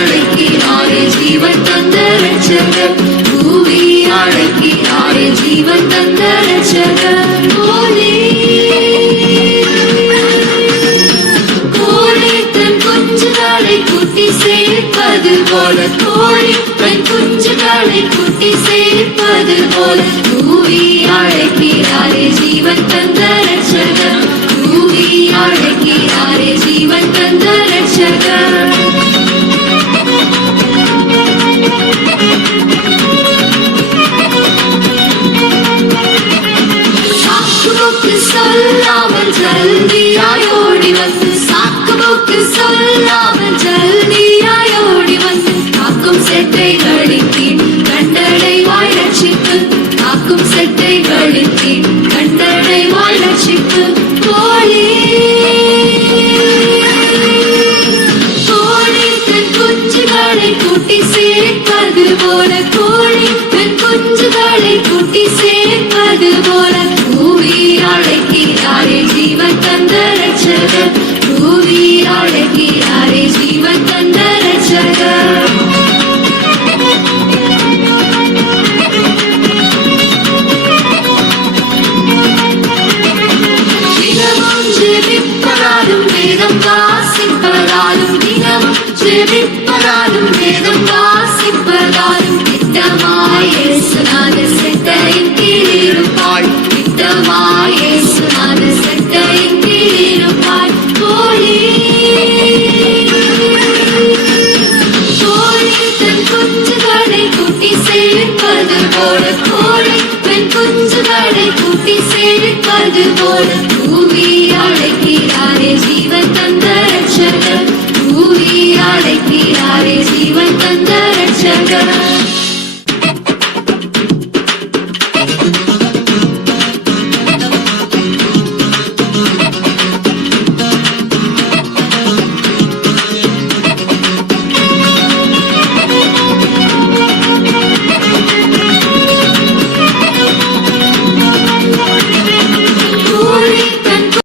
அழைக்கிறாரே ஜீவன் தந்த ரட்சகர். பூவி அழைக்கிறாரே ஜீவன் தந்த ரட்சகர். கோழி தன் குஞ்சுகளை குட்டி சேர்ப்பது போல, கோழி தன் குஞ்சுகளை குட்டி சேர்ப்பது போல, பூவி அழைக்கிறாரே ஜீவன் தந்த ரட்சகர். பூவி அழைக்கிறாரே ஜீவன் தந்த ரட்சகர். சொல்லாமல் ஜல்தியாய் ஓடி வந்து, சாக்குமுக்கு சொல்லாமல் ஜல்தியாய் ஓடி வந்து, காக்கும் செட்டை கழித்தேன் கண்டடை வாய் ரட்சிப்பு, காக்கும் செட்டை கழித்தேன் கண்டடை வாய் ரட்சிப்பு. கோழி தன் குஞ்சுகளை கூட்டி சேர்ப்பது போல, கோழி தன் குஞ்சுகளை கூட்டி சேர்ப்பது போல, பூவி அழைக்கிறாரே ஜீவன் தந்த ரட்சகர். பூவி அழைக்கிறாரே ஜீவன் தந்த ரட்சகர். தினமும் ஜெபிப்பதாலும் வேதம் வாசிப்பதாலும், தினமும் ஜெபிப்பதாலும் வேதம் வாசிப்பதாலும், திட்டமாய் இயேசுநாதர் செட்டையின் கீழ் இருப்பாள், திட்டமாய் இயேசுநாதர் செட்டையின் கீழ் இருப்பாள். கோழி தன் குஞ்சுகளை கூட்டி சேர்ப்பது போல, கோழி தன் குஞ்சுகளை கூட்டி சேர்ப்பது போல, பூவி அழைக்கிறாரே ஜீவன் தந்த ரட்சகர். பூவி அழைக்கிறாரே ஜீவன் தந்த ரட்சகர்.